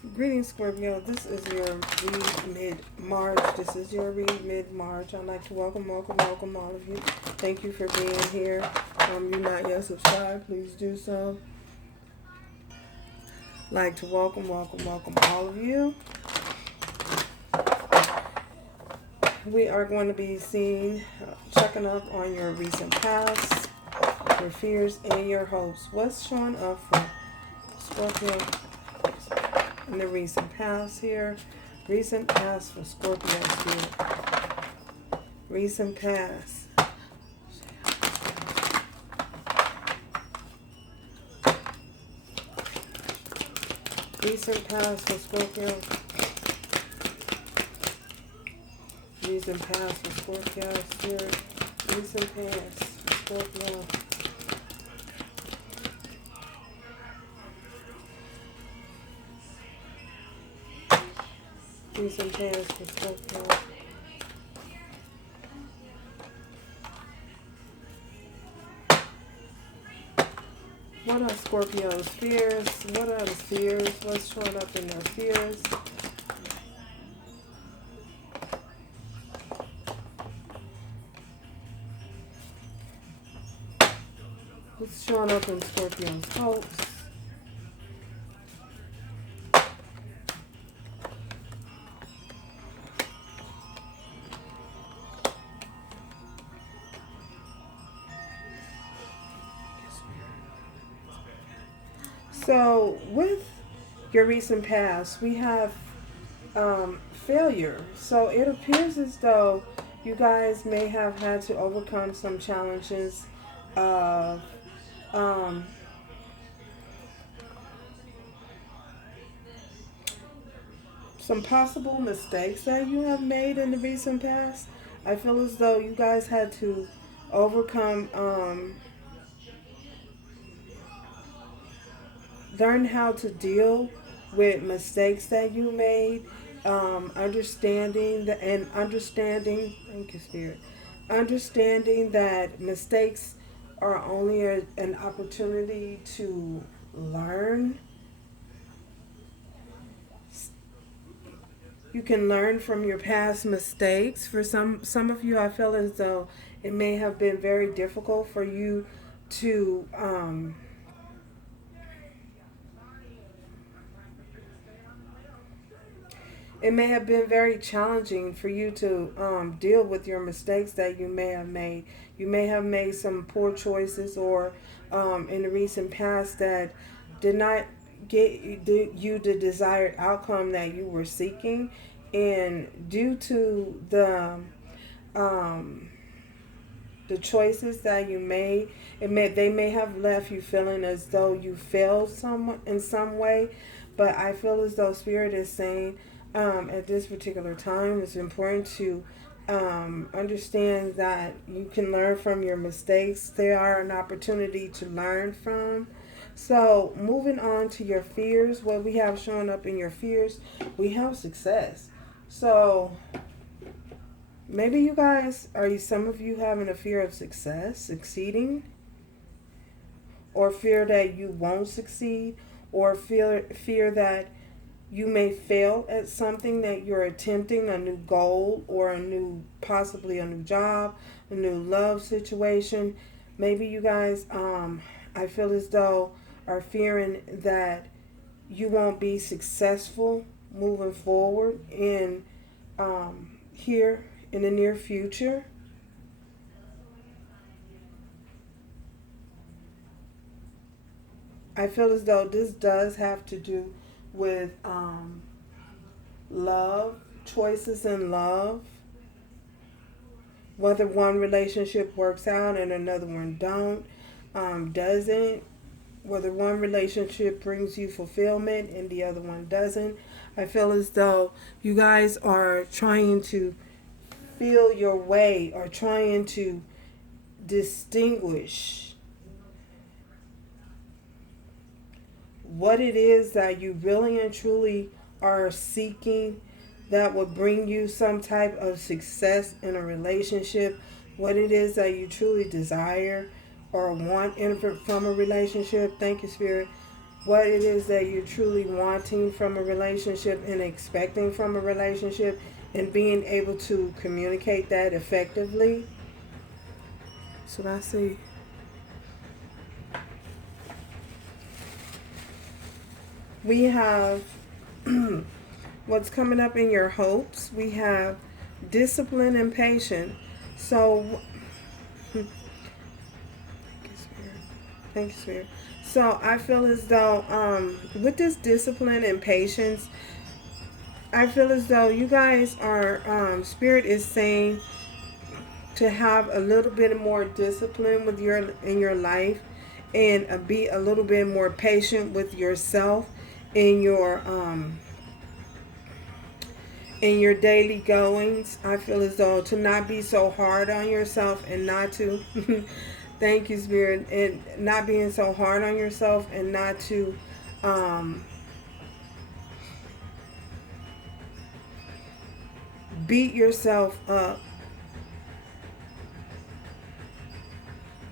Greetings, Scorpio. This is your read mid-March. This is your read mid-March. I'd like to welcome all of you. Thank you for being here. You're not yet subscribed, please do so. Like to welcome all of you. We are going to be checking up on your recent past, your fears, and your hopes. What's showing up for Scorpio in the recent past here? Recent past for Scorpio spirit. Recent past. Recent past for Scorpio. Recent past for Scorpio spirit. Recent past for Scorpio. Recent past for Scorpio. What are Scorpio's fears? What are the fears? What's showing up in their fears? What's showing up in Scorpio's hopes? So, with your recent past, we have failure. So, it appears as though you guys may have had to overcome some challenges of some possible mistakes that you have made in the recent past. I feel as though you guys had to overcome, learn how to deal with mistakes that you made, thank you, Spirit, understanding that mistakes are only an opportunity to learn. You can learn from your past mistakes. For some of you, I feel as though it may have been very difficult for you to it may have been very challenging for you to deal with your mistakes that you may have made. You may have made some poor choices, or in the recent past, that did not get you the desired outcome that you were seeking, and due to the choices that you made, they may have left you feeling as though you failed in some way. But I feel as though Spirit is saying, at this particular time, it's important to understand that you can learn from your mistakes. They are an opportunity to learn from. So, moving on to your fears, what we have showing up in your fears, we have success. So, maybe you guys, some of you having a fear of succeeding, or fear that you won't succeed, or fear that you may fail at something that you're attempting, a new goal, or possibly a new job, a new love situation. Maybe you guys, I feel as though, are fearing that you won't be successful moving forward in here in the near future. I feel as though this does have to do with love, choices in love, whether one relationship works out and another one doesn't, whether one relationship brings you fulfillment and the other one doesn't. I feel as though you guys are trying to feel your way, or trying to distinguish what it is that you really and truly are seeking that would bring you some type of success in a relationship, what it is that you truly desire or want from a relationship. Thank you, Spirit. what it is that you're truly wanting from a relationship and expecting from a relationship, and being able to communicate that effectively. So I see. We have what's coming up in your hopes. We have discipline and patience. So, thank you, Spirit. So I feel as though with this discipline and patience, I feel as though you guys are, Spirit is saying to have a little bit more discipline with in your life, and be a little bit more patient with yourself in your daily goings. I feel as though to not be so hard on yourself, and not to thank you, Spirit, and not being so hard on yourself, and not to beat yourself up,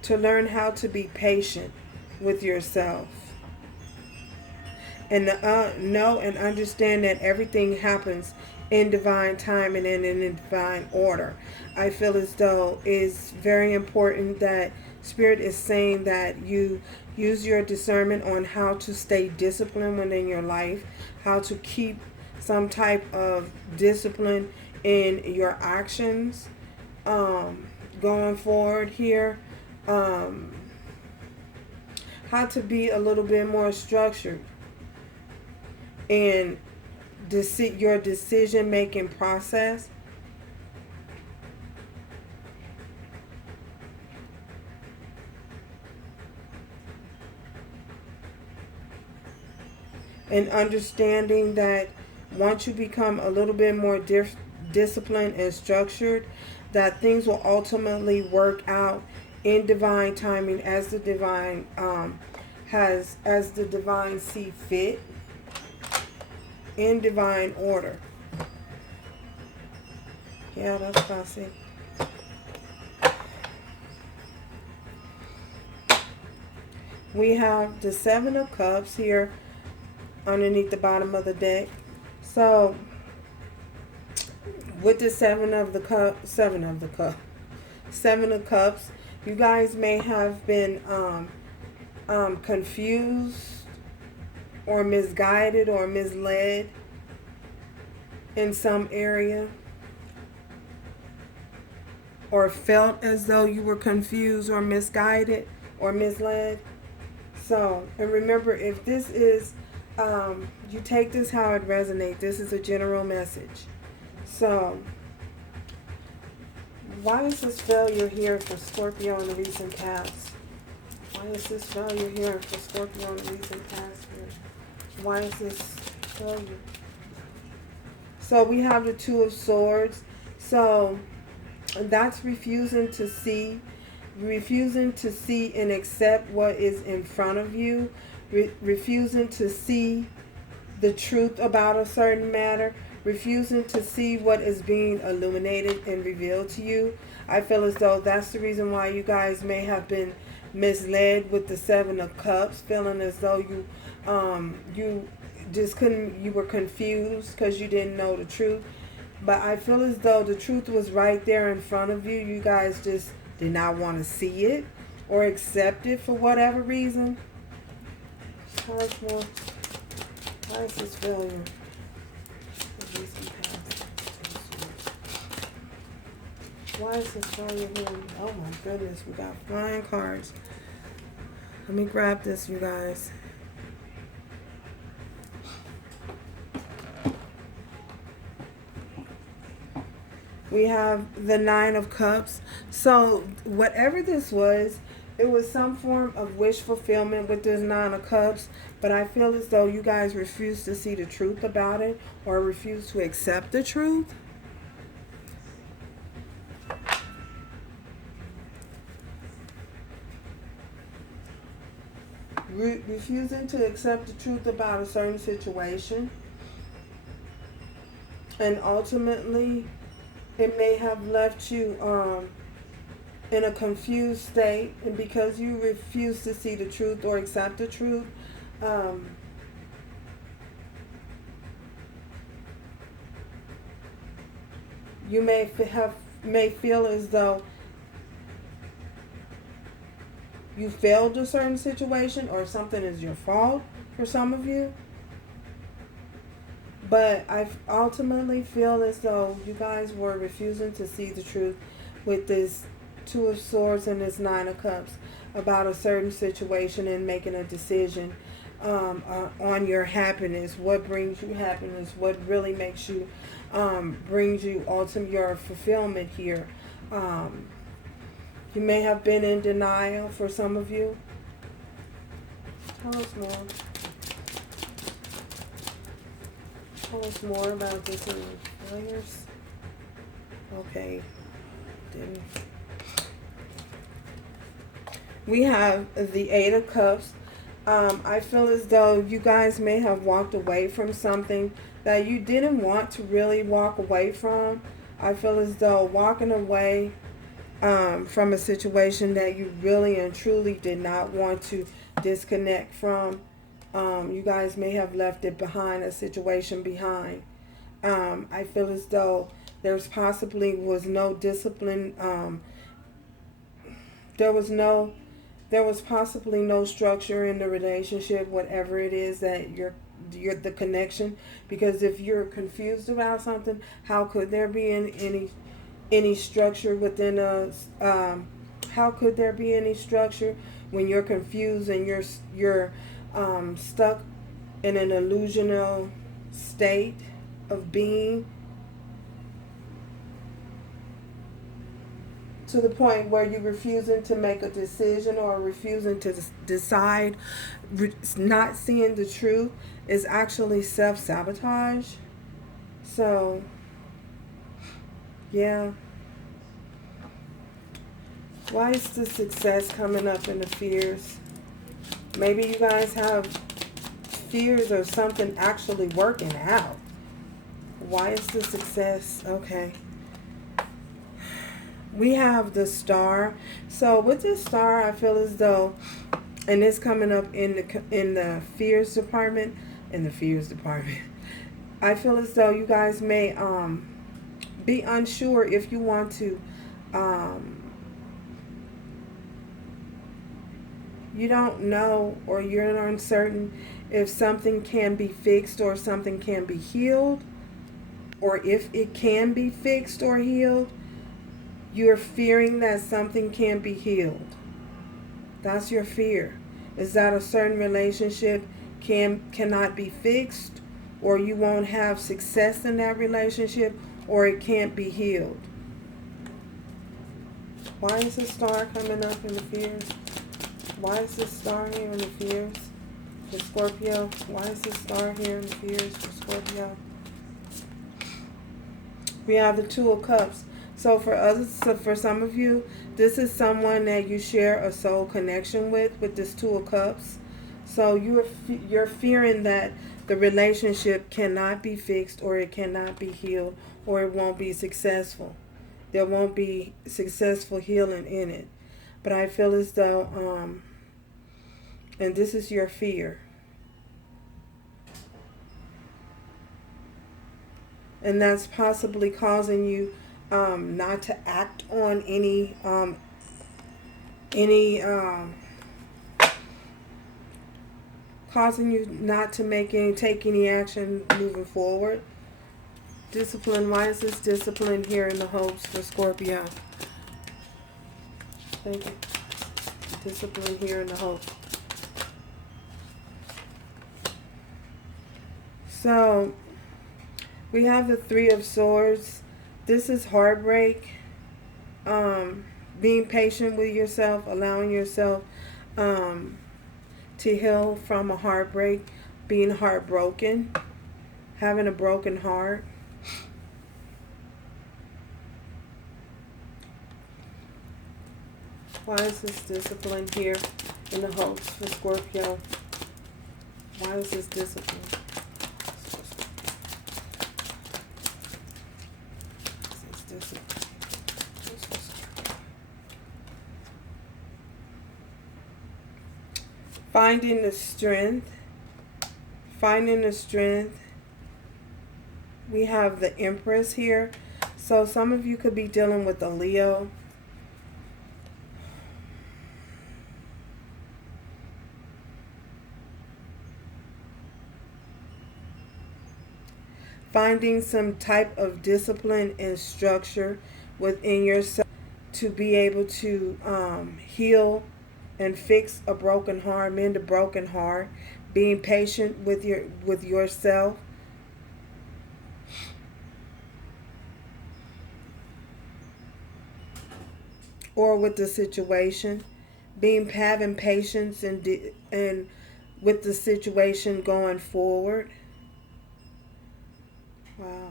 to learn how to be patient with yourself, and know and understand that everything happens in divine time and in divine order. I feel as though it's very important that Spirit is saying that you use your discernment on how to stay disciplined within your life, how to keep some type of discipline in your actions going forward here. How to be a little bit more structured in your decision making process. And understanding that once you become a little bit more disciplined and structured, that things will ultimately work out in divine timing, as the divine as the divine see fit, in divine order. Yeah, that's what I see. We have the Seven of Cups here underneath the bottom of the deck. So with the Seven of Cups, you guys may have been confused or misguided or misled in some area, or felt as though you were confused or misguided or misled. So, and remember, if this is, you take this how it resonates. This is a general message. So, why is this failure here for Scorpio in the recent past? Why is this failure here for Scorpio in the recent past here? Why is this failure? So we have the Two of Swords. So that's refusing to see and accept what is in front of you, refusing to see the truth about a certain matter, refusing to see what is being illuminated and revealed to you. I feel as though that's the reason why you guys may have been misled with the Seven of Cups, feeling as though you just you were confused because you didn't know the truth. But I feel as though the truth was right there in front of you. You guys just did not want to see it or accept it for whatever reason. Why is this failure? Why is this failure here? Oh my goodness, we got flying cards. Let me grab this, you guys. We have the Nine of Cups. So whatever this was, it was some form of wish fulfillment with this Nine of Cups. But I feel as though you guys refuse to see the truth about it, or refuse to accept the truth. Refusing to accept the truth about a certain situation. And ultimately, it may have left you in a confused state. And because you refuse to see the truth or accept the truth, Um, you may feel as though you failed a certain situation or something is your fault for some of you. But I ultimately feel as though you guys were refusing to see the truth with this Two of Swords and this Nine of Cups about a certain situation and making a decision on your happiness. What brings you happiness? What really makes you, brings you ultimate your fulfillment here. You may have been in denial for some of you. Tell us more. Tell us more about this in layers. Okay. Then we have the Eight of Cups. I feel as though you guys may have walked away from something that you didn't want to really walk away from. I feel as though walking away from a situation that you really and truly did not want to disconnect from. You guys may have left it behind, a situation behind. I feel as though there's possibly was no discipline. There was possibly no structure in the relationship, whatever it is that you're the connection. Because if you're confused about something, how could there be any structure within us? How could there be any structure when you're confused and you're stuck in an illusional state of being, to the point where you're refusing to make a decision or refusing to decide? Not seeing the truth is actually self-sabotage. So yeah, why is the success coming up in the fears? Maybe you guys have fears of something actually working out. Why is the success? Okay. We have the Star. So with this Star, I feel as though, and it's coming up in the fears department, I feel as though you guys may be unsure if you want to. You don't know, or you're uncertain if something can be fixed or something can be healed, or if it can be fixed or healed. You're fearing that something can be healed. That's your fear. Is that a certain relationship cannot be fixed, or you won't have success in that relationship, or it can't be healed. Why is the Star coming up in the fears? Why is this Star here in the fears for Scorpio? Why is this Star here in the fears for Scorpio? We have the Two of Cups. So for some of you, this is someone that you share a soul connection with this Two of Cups. So you're fearing that the relationship cannot be fixed, or it cannot be healed, or it won't be successful. There won't be successful healing in it. But I feel as though, and this is your fear. And that's possibly causing you not to act on any causing you not to take any action moving forward. Discipline. Why is this discipline here in the hopes for Scorpio? Thank you. Discipline here in the hopes. So we have the Three of Swords. This is heartbreak. Being patient with yourself, allowing yourself to heal from a heartbreak, being heartbroken, having a broken heart. Why is this discipline here in the hopes for Scorpio? Why is this discipline? Finding the strength finding the strength. We have the Empress here. So some of you could be dealing with a Leo. Finding some type of discipline and structure within yourself to be able to heal and fix a broken heart, mend a broken heart. Being patient with yourself. Or with the situation. Having patience and with the situation going forward. Wow.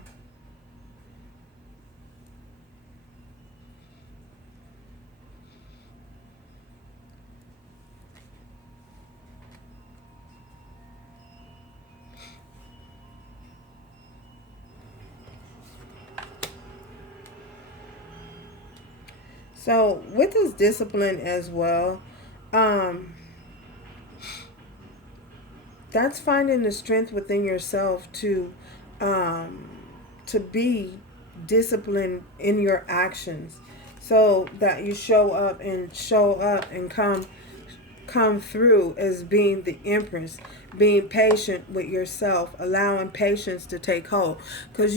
So with this discipline as well, that's finding the strength within yourself um, to be disciplined in your actions, so that you show up and come through as being the Empress, being patient with yourself, allowing patience to take hold. Because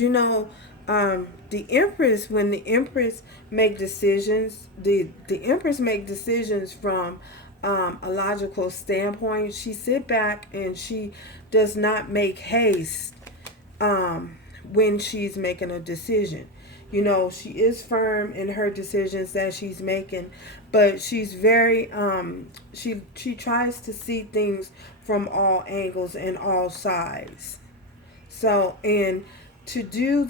the Empress, when the Empress make decisions, the Empress make decisions from a logical standpoint. She sit back and she does not make haste when she's making a decision. She is firm in her decisions that she's making, but she's very she tries to see things from all angles and all sides. So, and to do